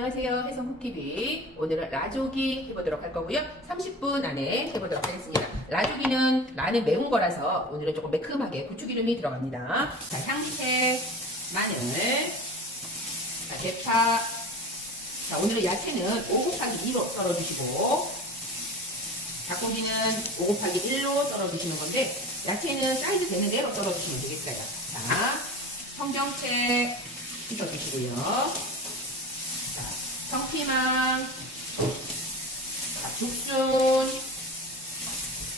안녕하세요. 혜성TV. 오늘은 라조기 해보도록 할 거고요. 30분 안에 해보도록 하겠습니다. 라조기는 라는 매운 거라서 오늘은 조금 매콤하게 고추기름이 들어갑니다. 자, 향채, 마늘, 자, 대파. 자, 오늘은 야채는 5곱하기2로 썰어주시고, 닭고기는 5곱하기1로 썰어주시는 건데, 야채는 사이즈 되는 대로 썰어주시면 되겠어요. 자, 청경채 씻어주시고요. 청피망, 죽순,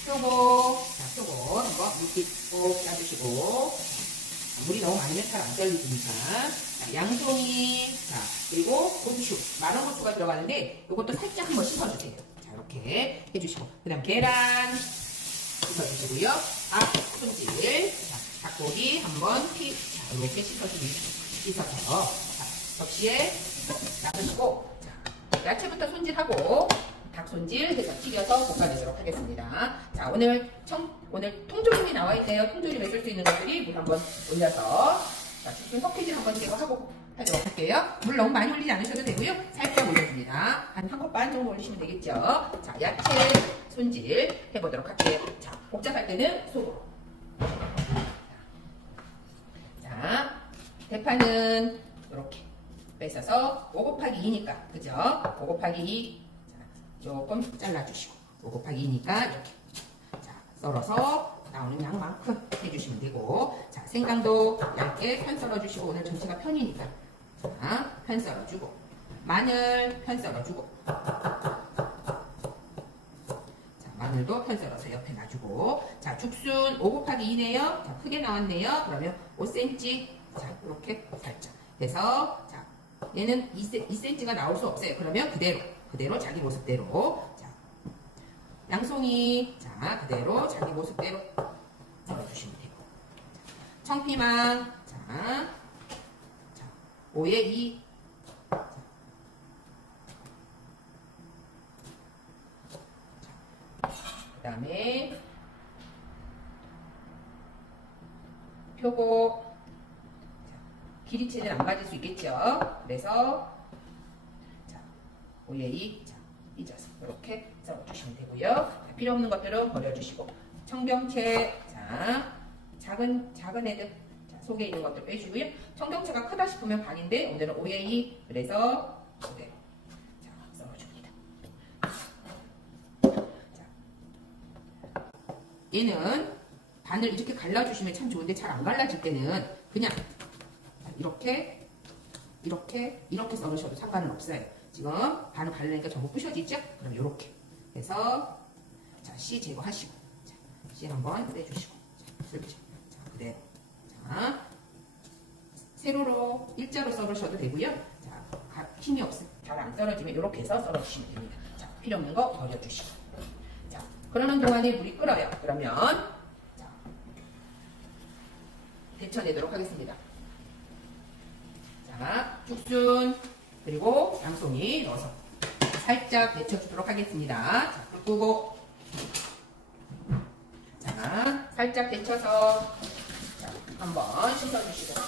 표고, 표고 한번 물기 꼭 짜주시고, 물이 너무 많으면 잘 안 잘리니까. 양송이, 그리고 고추, 마른 고추가 들어가는데 이것도 살짝 한번 씻어주세요. 자, 이렇게 해주시고, 그 다음 계란 씻어주시고요. 손질, 닭고기 한번 이렇게 씻어서 접시에 놔두시고, 야채부터 손질하고 닭 손질해서 튀겨서 볶아내도록 하겠습니다. 자, 오늘 통조림이 나와 있네요. 통조림에 쓸 수 있는 것들이 물 한번 올려서, 죽순 석회질 한번 제거하고 하도록 할게요. 물 너무 많이 올리지 않으셔도 되고요. 살짝 올려줍니다. 한 컵 반 정도 올리시면 되겠죠. 자, 야채 손질 해보도록 할게요. 자, 복잡할 때는 소금. 자, 대파는 이렇게 뺏어서 5곱하기2니까, 그죠? 5곱하기2 조금 잘라주시고, 5곱하기2니까 이렇게 썰어서 나오는 양만큼 해주시면 되고, 자, 생강도 얇게 편 썰어주시고, 오늘 전체가 편이니까 편 썰어주고, 마늘 편 썰어주고, 마늘도 편 썰어서 옆에 놔주고, 자, 죽순 5곱하기2네요. 자, 크게 나왔네요. 그러면 5cm, 자, 이렇게 살짝 해서, 자, 얘는 2cm가 나올 수 없어요. 그러면 그대로 자기 모습대로. 자, 양송이, 자, 그대로 자기 모습대로 썰어주시면 되고. 청피망, 자, 5에 2. 그 다음에 표고. 기리채는 안 맞을 수 있겠죠. 그래서 5에 2 찢어서 이렇게 썰어주시면 되고요. 자, 필요 없는 것들은 버려주시고, 청경채, 자, 작은 애들, 자, 속에 있는 것들 빼주고요. 청경채가 크다 싶으면 반인데 오늘은 5에 2, 그래서 그대로 썰어줍니다. 자, 얘는 반을 이렇게 갈라주시면 참 좋은데 잘 안 갈라질 때는 그냥 이렇게 썰으셔도 상관은 없어요. 지금 반을 갈르니까 전부 부셔지죠? 그럼 이렇게 해서, 자, 씨 제거하시고, 자, 씨 한번 빼주시고, 자, 그대로. 자, 세로로 일자로 썰으셔도 되고요. 자, 힘이 없어요. 잘 안 썰어지면 이렇게 해서 썰어주시면 됩니다. 자, 필요 없는 거 버려주시고. 자, 그러는 동안에 물이 끓어요. 그러면, 자, 데쳐내도록 하겠습니다. 자, 죽순 그리고 양송이 넣어서 살짝 데쳐주도록 하겠습니다. 자, 불 끄고, 자, 살짝 데쳐서, 자, 한번 씻어주시고,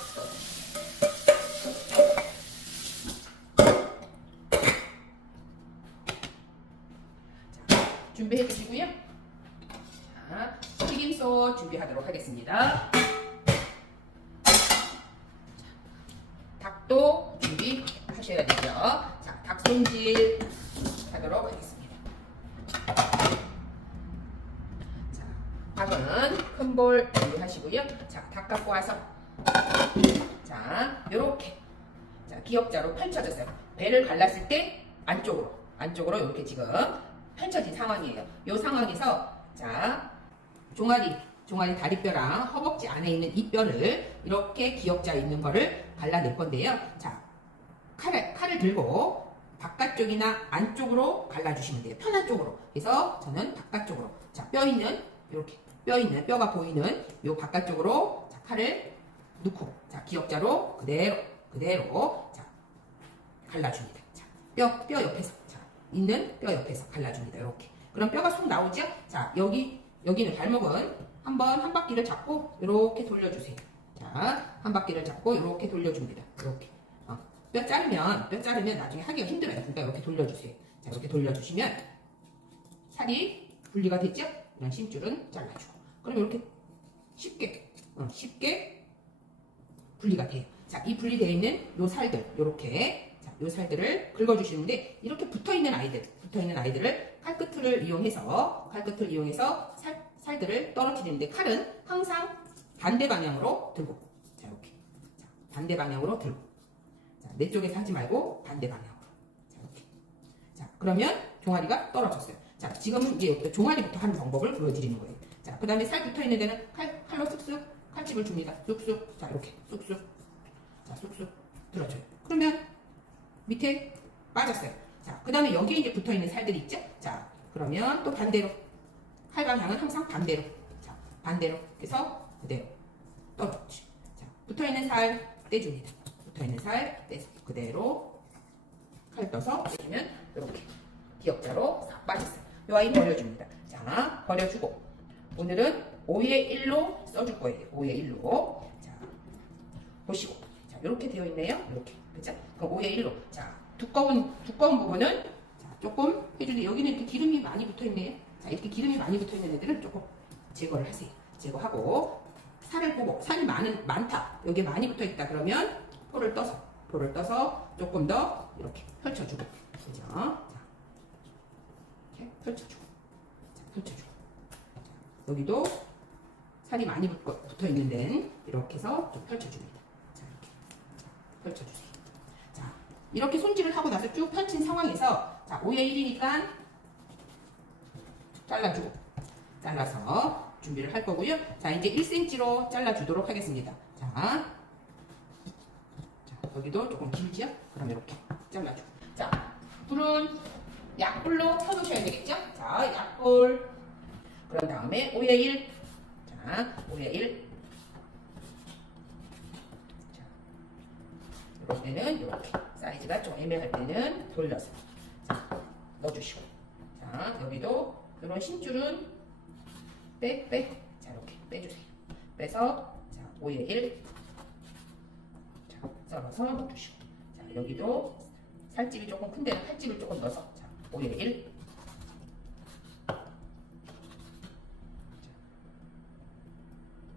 자, 준비해 주시고요. 자, 튀김소 준비하도록 하겠습니다. 닭도 준비하셔야 되죠. 자, 닭 손질 하도록 하겠습니다. 자, 닭은 큰 볼 준비하시고요. 자, 닭 갖고 와서, 자, 요렇게, 자, 기역자로 펼쳐졌어요. 배를 갈랐을 때 안쪽으로 이렇게 지금 펼쳐진 상황이에요. 요 상황에서, 자, 종아리 다리뼈랑 허벅지 안에 있는 이 뼈를 이렇게 기역자에 있는 거를 갈라낼 건데요. 자, 칼을 들고 바깥쪽이나 안쪽으로 갈라주시면 돼요. 편한 쪽으로. 그래서 저는 바깥쪽으로. 자, 뼈가 보이는 요 바깥쪽으로, 자, 칼을 넣고, 자, 기역자로 그대로, 자, 갈라줍니다. 자, 뼈 옆에서, 자, 있는 뼈 옆에서 갈라줍니다. 이렇게. 그럼 뼈가 쏙 나오죠? 자, 여기는 발목은 한번 한 바퀴를 잡고 이렇게 돌려주세요. 자, 한 바퀴를 잡고 이렇게 돌려줍니다. 이렇게. 뼈 자르면 나중에 하기가 힘들어요. 그러니까 이렇게 돌려주세요. 자, 이렇게 돌려주시면 살이 분리가 됐죠? 그냥 심줄은 잘라주고. 그럼 이렇게 쉽게 분리가 돼요. 자, 이 분리되어 있는 요 살들, 요렇게. 자, 요 살들을 긁어주시는데, 이렇게 붙어있는 아이들을 칼끝을 이용해서 살들을 떨어뜨리는데, 칼은 항상 반대 방향으로 들고. 자, 이렇게. 자, 반대 방향으로 들고. 자, 내 쪽에서 하지 말고 반대 방향으로. 자, 이렇게. 자, 그러면 종아리가 떨어졌어요. 자, 지금은 이제 종아리부터 하는 방법을 보여드리는 거예요. 자, 그 다음에 살 붙어있는 데는 칼로 쑥쑥 칼집을 줍니다. 쑥쑥. 자, 이렇게. 쑥쑥. 자, 쑥쑥 들어줘요. 그러면 밑에 빠졌어요. 자, 그 다음에 여기에 이제 붙어있는 살들이 있죠? 자, 그러면 또 반대로. 칼 방향은 항상 반대로. 자, 반대로. 그래서 그대로. 떨어지. 자, 붙어있는 살 떼줍니다. 붙어있는 살 떼서 그대로 칼 떠서 떼주면 이렇게 기역자로 싹 빠졌어요. 이 아이 버려줍니다. 자, 버려주고. 오늘은 5의 1로 써줄 거예요. 5의 1로. 자, 보시고. 자, 이렇게 되어 있네요. 이렇게. 그죠? 그럼 5의 1로. 자, 두꺼운 부분은 자, 조금 해주는데 여기는 이렇게 기름이 많이 붙어 있네요. 자, 이렇게 기름이 많이 붙어 있는 애들은 조금 제거를 하세요. 제거하고 살을 보고 살이 많다. 여기에 많이 붙어 있다. 그러면 포를 떠서 조금 더 이렇게 펼쳐주고. 그죠? 자, 이렇게 펼쳐주고. 자, 펼쳐주고. 여기도 살이 많이 붙어 있는 데는 이렇게 해서 좀 펼쳐줍니다. 자, 이렇게 펼쳐주세요. 자, 이렇게 손질을 하고 나서 쭉 펼친 상황에서 자, 5의 1이니까 잘라주고 잘라서 준비를 할 거고요. 자, 이제 1cm로 잘라주도록 하겠습니다. 자, 여기도 조금 길죠? 그럼 이렇게 잘라주고. 자, 불은 약불로 켜놓으셔야 되겠죠? 자, 약불. 그런 다음에 5의 1. 자, 5의 1. 자, 이럴 때는 이렇게. 사이즈가 좀 애매할 때는 돌려서. 자, 넣어주시고. 자, 여기도 이런 심줄은 빼. 자, 이렇게 빼주세요. 빼서, 자, 5의 1. 자, 썰어서 넣어주시고. 자, 여기도 살집이 조금 큰 데는 칼집을 조금 넣어서. 자, 5의 1.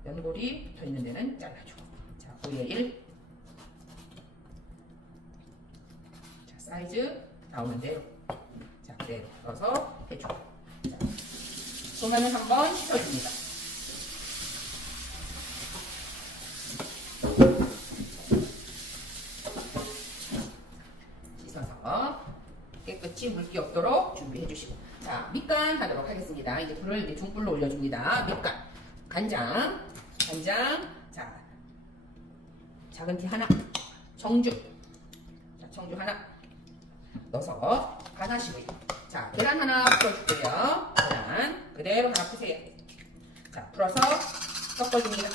연골이 붙어 있는 데는 잘라주고. 자, 5의 1. 자, 사이즈 나오는 대로. 자, 그대로 넣어서 해주고. 자, 손을 한번 씻어줍니다. 씻어서 깨끗이 물기 없도록 준비해 주시고. 자, 밑간 하도록 하겠습니다. 이제 불을 이제 중불로 올려줍니다. 밑간. 간장. 자, 작은 티 하나. 청주. 자, 청주 하나. 넣어서 간하시고요. 자, 계란 하나 풀어줄게요. 계란 그대로 하나 푸세요. 자, 풀어서 섞어줍니다.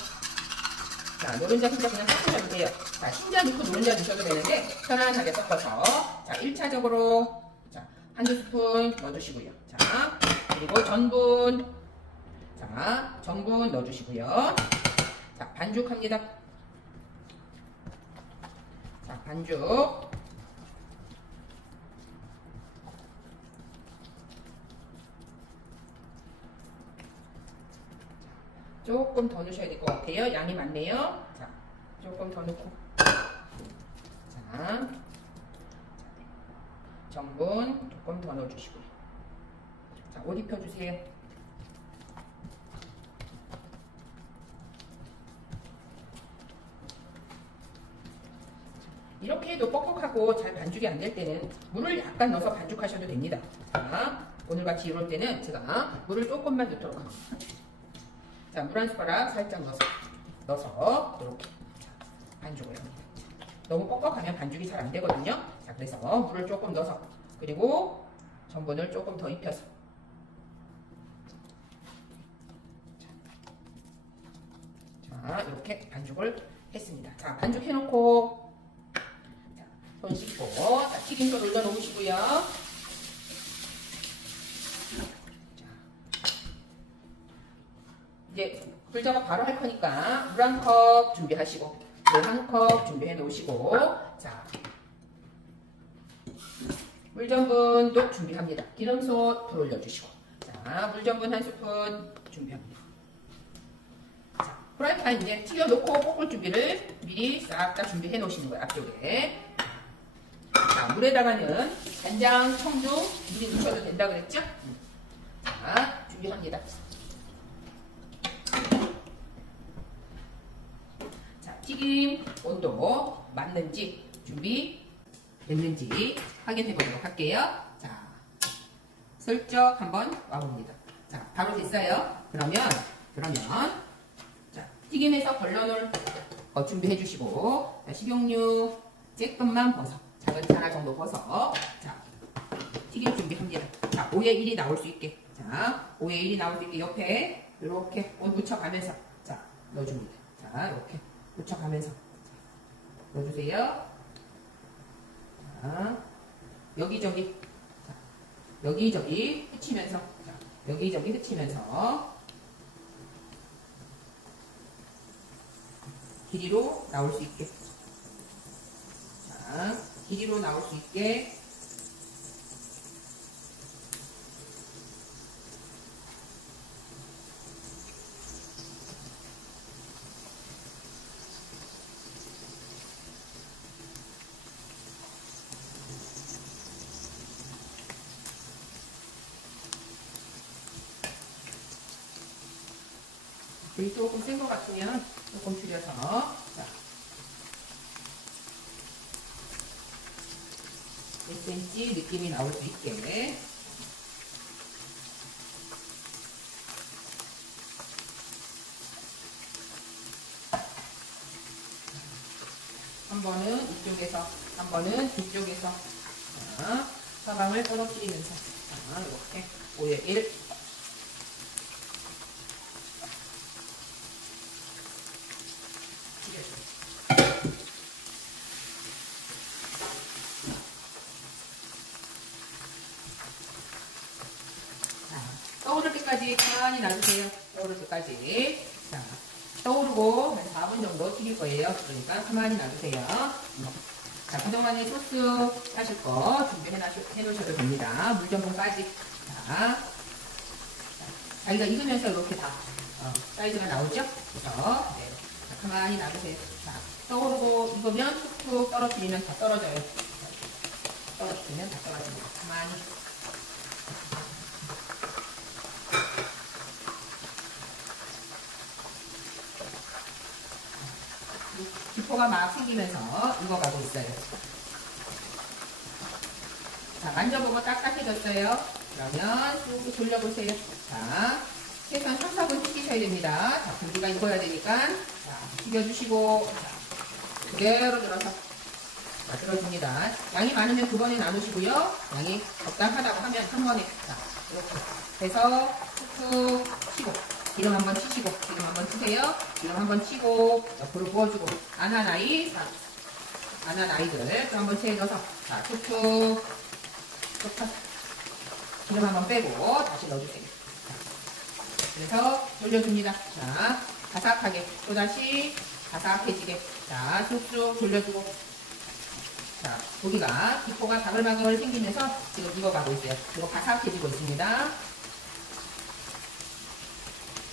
자, 노른자 흰자 그냥 섞으셔도 돼요. 자, 흰자 넣고 노른자 넣으셔도 되는데 편안하게 섞어서. 자, 1차적으로 자, 한두 스푼 넣어주시고요. 자, 그리고 전분. 자, 전분 넣어주시고요. 자, 반죽합니다. 자, 반죽. 조금 더 넣으셔야 될 것 같아요. 양이 많네요. 자, 조금 더 넣고. 자, 전분 조금 더 넣어주시고요. 자, 옷 입혀주세요. 이렇게 해도 뻑뻑하고 잘 반죽이 안 될 때는 물을 약간 넣어서 반죽하셔도 됩니다. 자, 오늘같이 이럴 때는 제가 물을 조금만 넣도록 합니다. 자, 물 한 숟가락 살짝 넣어서 이렇게 반죽을 합니다. 너무 뻑뻑하면 반죽이 잘 안 되거든요. 자, 그래서 물을 조금 넣어서 그리고 전분을 조금 더 입혀서 자, 이렇게 반죽을 했습니다. 자, 반죽해놓고 자, 손 씻고 자, 튀김도 올려 놓으시고요. 이제 불작업 바로 할 거니까 물 한 컵 준비하시고 물 한 컵 준비해 놓으시고 자, 물전분도 준비합니다. 기름솥 불 올려주시고, 자, 물전분 1스푼 준비합니다. 자, 프라이팬 이제 튀겨놓고 볶을 준비를 미리 싹 다 준비해 놓으시는 거예요. 앞쪽에. 자, 물에다가는 간장, 청주 미리 넣으셔도 된다 그랬죠? 자, 준비합니다. 자, 튀김 온도 맞는지 준비 됐는지 확인해 보도록 할게요. 자, 슬쩍 한번 와봅니다. 자, 바로 됐어요. 그러면 자, 튀김에서 걸러놓을 거 준비해 주시고, 자, 식용유 조금만 벗어, 작은 차나 정도 벗어. 자, 튀김 준비합니다. 자, 5에 1이 나올 수 있게, 자, 5에 1이 나올 수 있게 옆에 이렇게 옷 묻혀가면서, 자, 넣어줍니다. 자, 이렇게 묻혀가면서, 자, 넣어주세요. 자, 여기저기, 자, 여기저기 흩치면서, 자, 여기저기 흩치면서 길이로 나올 수 있게, 자, 길이로 나올 수 있게. 불이 조금 센 것 같으면 조금 줄여서, 자, 1cm 느낌이 나올 수 있게. 한 번은 이쪽에서, 한 번은 뒤쪽에서, 자, 사방을 떨어뜨리면서, 자, 이렇게 5에 1. 떠오를 때까지 가만히 놔주세요. 떠오를 때까지. 자, 떠오르고 한 4분 정도 튀길 거예요. 그러니까 가만히 놔주세요. 자, 그동안에 소스 하실 거 준비해 놓으셔도 됩니다. 물전분까지. 자, 자기가 익으면서 이렇게 다 사이즈가 나오죠? 그래서 네. 자, 가만히 놔주세요. 자, 떠오르고 익으면 툭툭 떨어뜨리면 다 떨어져요. 떨어뜨리면 다 떨어집니다. 가만히. 기포가 막 생기면서 익어가고 있어요. 자, 만져보고 딱딱해졌어요. 그러면 쭉 돌려보세요. 자, 최소한 3, 4분 튀기셔야 됩니다. 자, 고기가 익어야 되니까. 자, 튀겨주시고, 자, 그대로 들어서. 자, 들어줍니다. 양이 많으면 두 번에 나누시고요. 양이 적당하다고 하면 한 번에. 자, 이렇게 해서 툭툭 치고. 기름 한번 치시고, 기름 한번 치세요. 기름 한번 치고, 옆으로 부어주고, 안한 아이들 또 한번 채워서, 자, 툭툭, 툭툭, 기름 한번 빼고, 다시 넣어주세요. 자, 그래서 돌려줍니다. 자, 바삭하게, 또다시 바삭해지게, 자, 쑥쑥 돌려주고, 자, 고기가, 기포가 바글바글 생기면서 지금 익어가고 있어요. 그리고 바삭해지고 있습니다.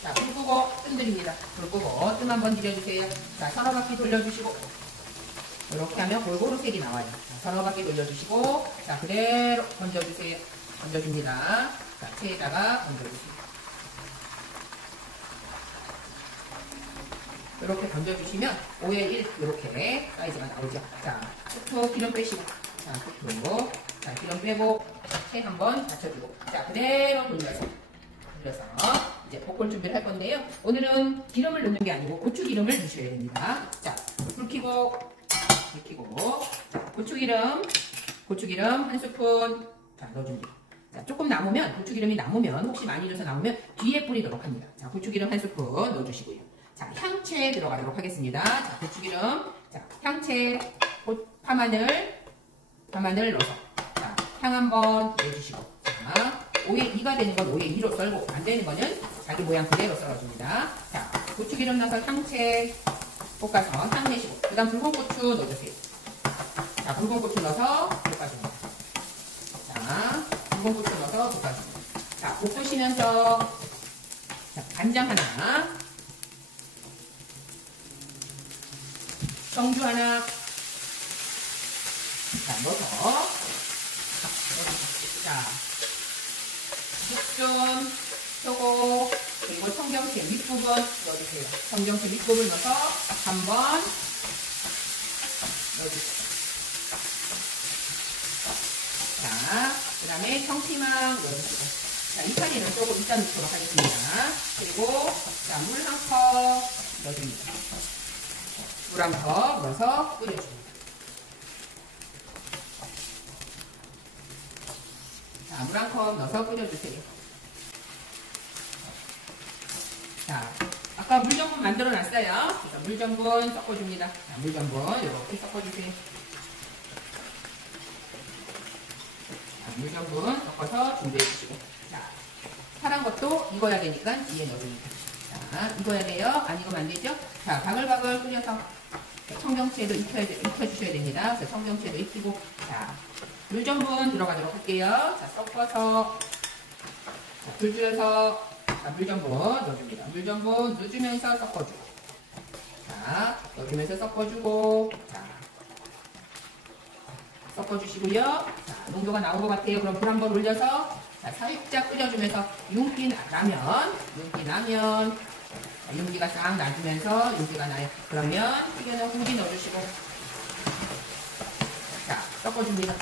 자, 불 끄고 뜸 들입니다. 불 끄고 뜸 한번 들여주세요. 자, 서너 바퀴 돌려주시고, 이렇게 하면 골고루 색이 나와요. 자, 서너 바퀴 돌려주시고, 자, 그대로 건져주세요. 건져줍니다. 자, 체에다가 건져주세요. 이렇게 건져주시면 5에 1 이렇게 사이즈가 나오죠. 자, 툭툭 기름 빼시고, 자, 툭툭, 자, 기름 빼고, 채 한번 받쳐주고, 자, 그대로 돌려서 이제 볶을 준비를 할 건데요. 오늘은 기름을 넣는 게 아니고 고추기름을 넣으셔야 됩니다. 자, 불 켜고, 자, 고추기름 1스푼, 자, 넣어줍니다. 자, 조금 남으면, 고추기름이 남으면, 혹시 많이 넣어서 남으면 뒤에 뿌리도록 합니다. 자, 고추기름 1스푼 넣어주시고요. 자, 향채 들어가도록 하겠습니다. 자, 고추기름, 자, 향채, 파마늘 넣어서, 자, 향 한번 내주시고, 자, 5에 2가 되는 건 5에 2로 썰고, 안 되는 거는 자기 모양 그대로 썰어줍니다. 자, 고추기름 넣어서 향채 볶아서 향 내시고, 그 다음 붉은 고추 넣어주세요. 자, 붉은 고추 넣어서 볶아줍니다. 붉은 고추 넣어서 볶아줍니다. 자, 볶으시면서 자, 간장 하나, 청주 하나, 자, 넣어서, 자, 숙주, 소고, 그리고 청경채 밑부분 넣어주세요. 청경채 밑부분 넣어서 한번 넣어주세요. 자, 그 다음에 청피망 넣어주시고. 자, 이파리는 조금 이따 넣도록 하겠습니다. 그리고, 자, 물 한 컵 넣어줍니다. 물 한 컵 넣어서 끓여줍니다. 자, 물 한 컵 넣어서 끓여주세요. 자, 아까 물전분 만들어 놨어요. 그래서 물전분 섞어줍니다. 자, 물전분 이렇게 섞어주세요. 자, 물전분 섞어서 준비해주시고. 자, 파란 것도 익어야 되니까 뒤에 넣어줍니다. 자, 익어야 돼요. 안 익으면 안 되죠? 자, 바글바글 끓여서 청경채도 익혀주셔야 됩니다. 그래서 청경채도 익히고. 자, 물전분 들어가도록 할게요. 자, 섞어서. 자, 불 줄여서. 자, 물전분 넣어줍니다. 물전분 넣어주면서 섞어주고. 자, 넣어주면서 섞어주고. 자, 섞어주시고요. 자, 농도가 나온 것 같아요. 그럼 불 한번 올려서 자, 살짝 끓여주면서 윤기 나면 자, 윤기가 싹 나주면서 윤기가 나요. 그러면 튀겨놓은 고기 넣어주시고 자, 섞어줍니다.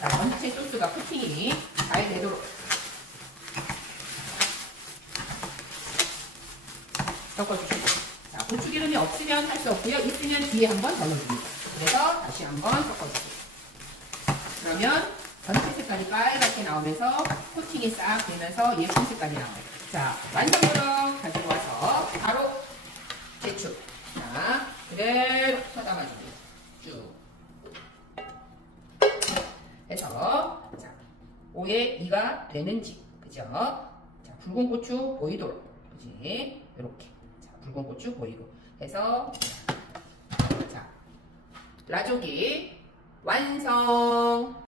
자, 전체 소스가 코팅이 잘 되도록 섞어주시고. 자, 고추기름이 없으면 할 수 없고요. 있으면 뒤에 한번 더 넣어줍니다. 그래서 다시 한번 섞어주세요. 그러면 전체 색깔이 빨갛게 나오면서 코팅이 싹 되면서 예쁜 색깔이 나와요. 자, 완성으로 가지고 와서 바로 제축. 자, 그대로 쳐담아줍니다. 쭉 해서 자, 5에 2가 되는지 그죠? 자, 붉은 고추 보이도록 그지? 이렇게 자, 붉은 고추 보이고 해서 자, 라조기 완성.